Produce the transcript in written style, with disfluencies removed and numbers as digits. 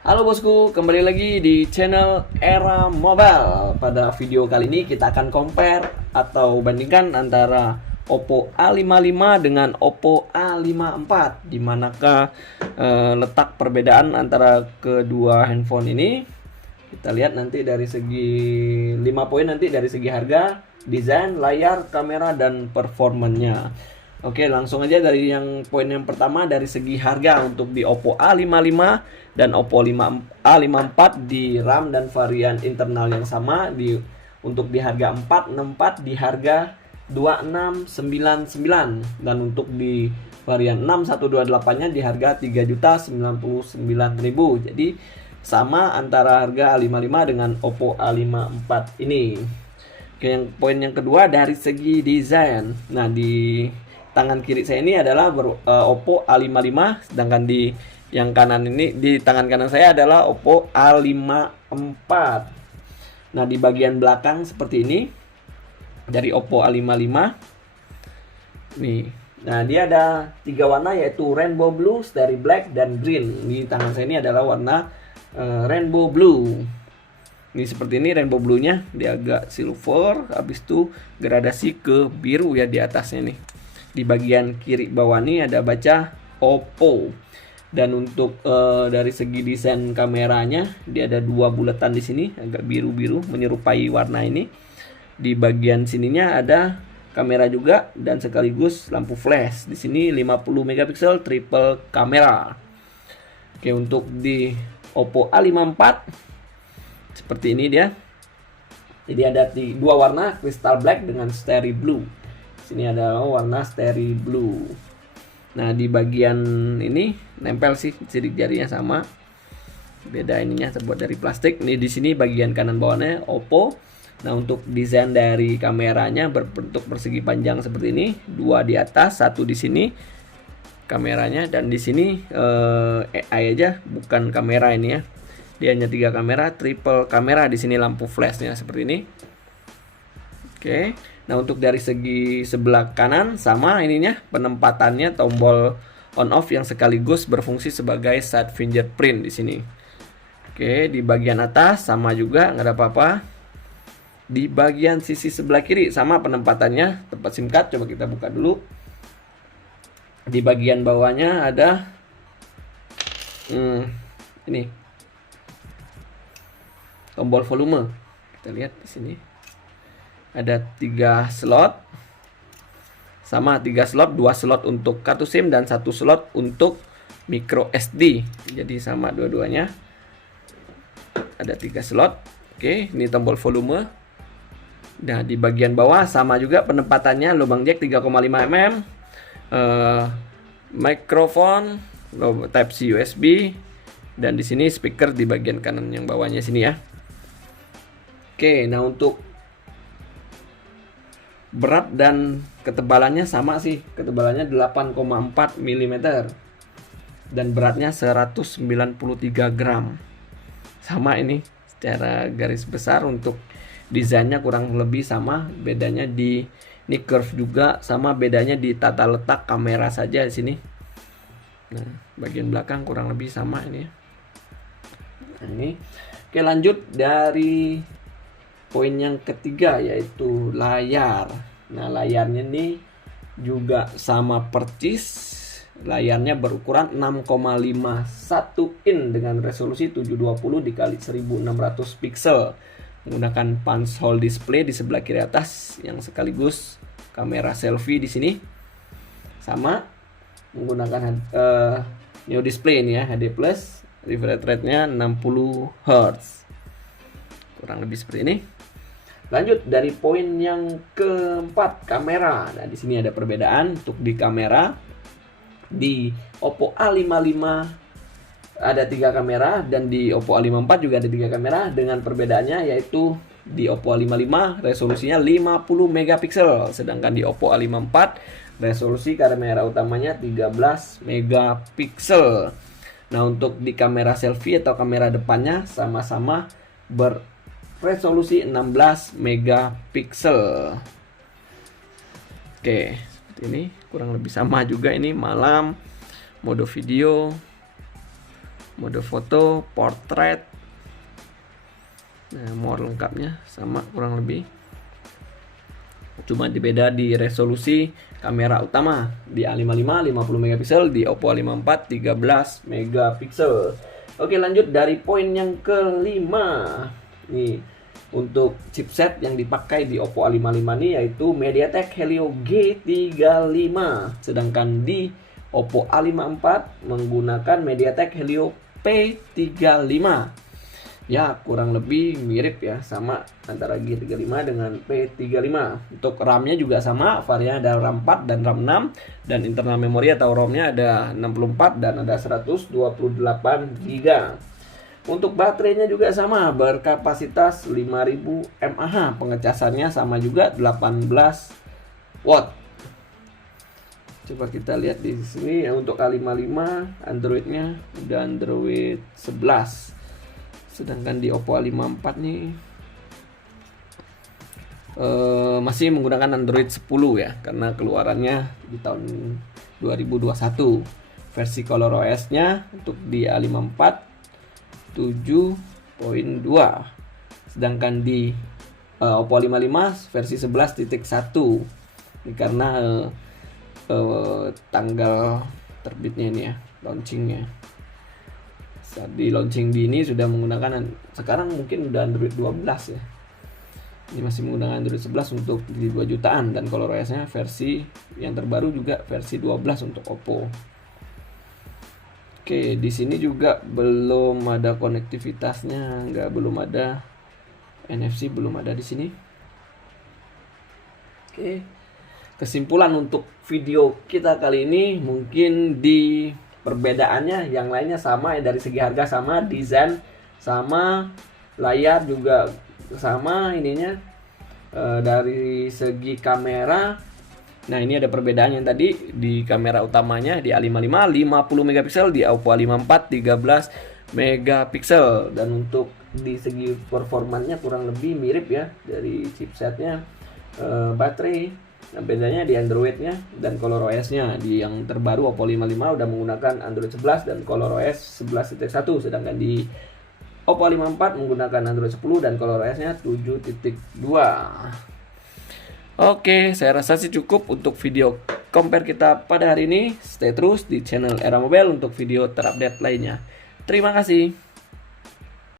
Halo bosku, kembali lagi di channel Era Mobile. Pada video kali ini kita akan compare atau bandingkan antara Oppo A55 dengan Oppo A54. Di manakah letak perbedaan antara kedua handphone ini? Kita lihat nanti dari segi 5 poin, nanti dari segi harga, desain, layar, kamera, dan performanya. Oke, langsung aja dari yang poin yang pertama, dari segi harga. Untuk di Oppo A55 dan Oppo A54 di RAM dan varian internal yang sama, untuk di harga 464, di harga 2699, dan untuk di varian 6128-nya di harga 3.099.000. Jadi sama antara harga A55 dengan Oppo A54 ini. Oke, yang poin yang kedua dari segi desain. Nah, di tangan kiri saya ini adalah Oppo A55, sedangkan di yang kanan ini, di tangan kanan saya adalah Oppo A54. Nah, di bagian belakang seperti ini dari Oppo A55 nih. Nah, dia ada 3 warna, yaitu rainbow blue, starry black, dan green. Di tangan saya ini adalah warna rainbow blue. Ini seperti ini rainbow blue-nya, dia agak silver, habis itu gradasi ke biru ya di atasnya nih. Di bagian kiri bawah nih ada baca Oppo. Dan untuk dari segi desain kameranya, dia ada 2 bulatan di sini, agak biru-biru menyerupai warna ini. Di bagian sininya ada kamera juga dan sekaligus lampu flash. Di sini 50 megapiksel triple kamera. Oke, untuk di Oppo A54 seperti ini dia. Jadi ada 2 warna, crystal black dengan starry blue. Sini ada warna starry blue. Nah, di bagian ini nempel sih, sidik jarinya sama. Beda ininya terbuat dari plastik. Ini di sini bagian kanan bawahnya Oppo. Nah, untuk desain dari kameranya berbentuk persegi panjang seperti ini, 2 di atas, 1 di sini kameranya, dan di sini AI aja, bukan kamera ini ya. Dia hanya 3 kamera, triple kamera. Di sini lampu flashnya seperti ini. Oke. Nah, untuk dari segi sebelah kanan sama ininya, penempatannya tombol on off yang sekaligus berfungsi sebagai side fingerprint di sini. Oke, di bagian atas sama juga, nggak ada apa-apa. Di bagian sisi sebelah kiri sama penempatannya, tempat SIM card. Coba kita buka dulu. Di bagian bawahnya ada ini tombol volume. Kita lihat di sini. Ada 3 slot. Sama 3 slot, 2 slot untuk kartu SIM dan 1 slot untuk micro SD. Jadi sama dua-duanya. Ada 3 slot. Oke, ini tombol volume. Nah, di bagian bawah sama juga penempatannya, lubang jack 3,5 mm. Mikrofon Type C USB, dan di sini speaker di bagian kanan yang bawahnya sini ya. Oke, nah untuk berat dan ketebalannya sama sih. Ketebalannya 8,4 mm dan beratnya 193 gram. Sama ini secara garis besar. Untuk desainnya kurang lebih sama, bedanya di ini curve juga sama, bedanya di tata letak kamera saja di sini. Nah, bagian belakang kurang lebih sama ini ya. Nah, ini. Oke, lanjut dari poin yang ketiga, yaitu layar. Nah, layarnya ini juga sama persis. Layarnya berukuran 6,51 in dengan resolusi 720 dikali 1600 pixel. Menggunakan punch hole display di sebelah kiri atas yang sekaligus kamera selfie di sini. Sama menggunakan Neo display ini ya, HD+. Refresh rate-nya 60 Hz. Kurang lebih seperti ini. Lanjut dari poin yang keempat, kamera. Nah, di sini ada perbedaan untuk di kamera. Di Oppo A55 ada 3 kamera dan di Oppo A54 juga ada 3 kamera, dengan perbedaannya yaitu di Oppo A55 resolusinya 50 megapiksel, sedangkan di Oppo A54 resolusi kamera utamanya 13 megapiksel. Nah, untuk di kamera selfie atau kamera depannya sama-sama resolusi 16 megapiksel. Oke, seperti ini kurang lebih sama juga. Ini malam, mode video, mode foto, portrait. Nah, more lengkapnya sama kurang lebih. Cuma beda di resolusi kamera utama. Di A55 50 megapiksel, di Oppo A54 13 megapiksel. Oke, lanjut dari poin yang kelima. Nih, untuk chipset yang dipakai di Oppo A55 ini yaitu MediaTek Helio G35. Sedangkan di Oppo A54 menggunakan MediaTek Helio P35. Ya, kurang lebih mirip ya, sama antara G35 dengan P35. Untuk RAM-nya juga sama, varian ada RAM 4 dan RAM 6, dan internal memori atau ROM-nya ada 64 dan ada 128 GB. Untuk baterainya juga sama, berkapasitas 5000 mAh. Pengecasannya sama juga 18 watt. Coba kita lihat di sini ya, untuk A55 Android-nya udah Android 11. Sedangkan di Oppo A54 nih masih menggunakan Android 10 ya, karena keluarannya di tahun 2021. Versi ColorOS nya untuk di A54 7.2, sedangkan di Oppo A55 versi 11.1. Ini karena tanggal terbitnya ini ya, launchingnya. Saat di launching di ini sudah menggunakan, sekarang mungkin udah Android 12 ya. Ini masih menggunakan Android 11 untuk di 2 jutaan, dan ColorOS-nya versi yang terbaru juga versi 12 untuk Oppo. Oke, di sini juga belum ada konektivitasnya, belum ada NFC, belum ada di sini. Oke. Kesimpulan untuk video kita kali ini, mungkin di perbedaannya yang lainnya sama ya, dari segi harga sama, desain sama, layar juga sama ininya. Dari segi kamera, nah ini ada perbedaan yang tadi di kamera utamanya di A55 50 megapiksel, di Oppo A54 13 megapiksel. Dan untuk di segi performanya kurang lebih mirip ya dari chipsetnya. Baterai, nah, bedanya di Android-nya dan ColorOS-nya. Di yang terbaru Oppo A55 udah menggunakan Android 11 dan ColorOS 11.1, sedangkan di Oppo A54 menggunakan Android 10 dan ColorOS-nya 7.2. Oke, saya rasa sih cukup untuk video compare kita pada hari ini. Stay terus di channel Era Mobile untuk video terupdate lainnya. Terima kasih.